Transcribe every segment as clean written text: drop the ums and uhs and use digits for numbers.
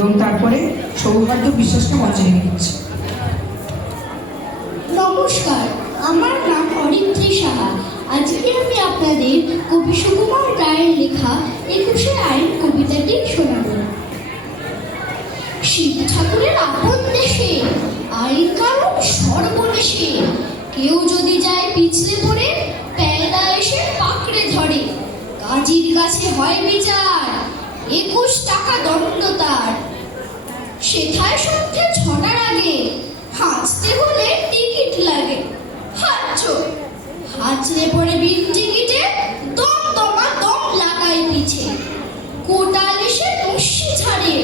এবং তারপরে সৌহার্দ্য বিশ্বাসকে মঞ্চে নিয়ে গেছে। নমস্কার, আমার নাম অরিত্রী সাহা। আজকে আমি আপনাদের কবি সুকুমার রায়ের লেখা ২১শে আইন কবিতাটি শোনাব। শিব ঠাকুরের আপন দেশে আইন কানুন সর্বনেশে, কেউ যদি যায় পিছলে পড়ে প্যালা এসে পাকড়ে ধরে। কাজীর কাছে হয় বিচার, ২১ টাকা দণ্ড তার। সেথায় সন্ধ্যে ৬টার আগে হাঁচতে হলে টিকিট লাগে। হাঁচলে পড়ে বিন টিকিটে দম দমা দম লাগায় পিছে। কোটাল এসে নস্যি ছাড়ে,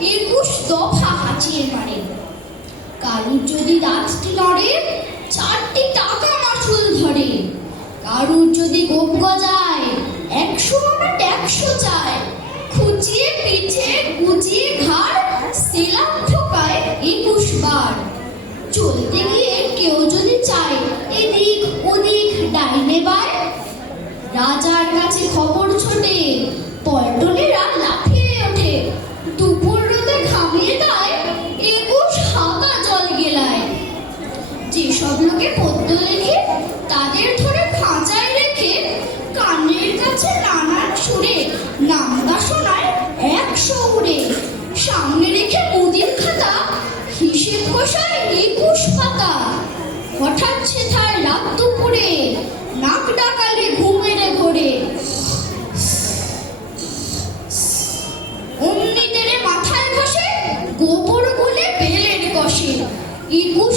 ২১ দফা হাঁচিয়ে মারে। কারুর যদি দাঁতটি নড়ে, ৪টি টাকা মাসুল ধরে। কারুর যদি গোপ গজায়, ১০০ আনা ট্যাক্স চায়। খুঁচিয়ে পিঠে গুজিয়ে ঘাড় সেলাম ঠোকায় ২১ বার। চলতে গিয়ে কেউ যদি চায় এদিক ওদিক ডাইনে বায়, রাজার কাছে খবর ছোটে, পল্টনেরা লাফিয়ে ওঠে। দুপুর রোদে ঘামিয়ে দেয়, ২১ হাতা জল গেলায়। যেসব লোকে পদ্য লেখে তাদের ধরে খাঁচায় রেখে, কানের কাছে নানান সুরে নামদা শোনায় ১০০ উড়ে। সামনে রেখে মুদির খাতা, হিসেব কষায় ২১ পাতা। হঠাৎ সেথায় রাত দুপুরে নাক ডাকালে ঘুমেরে ঘোরে। অমনি তেড়ে মাথায় ঘষে, গোবর গুলে বেলের কষে। ২১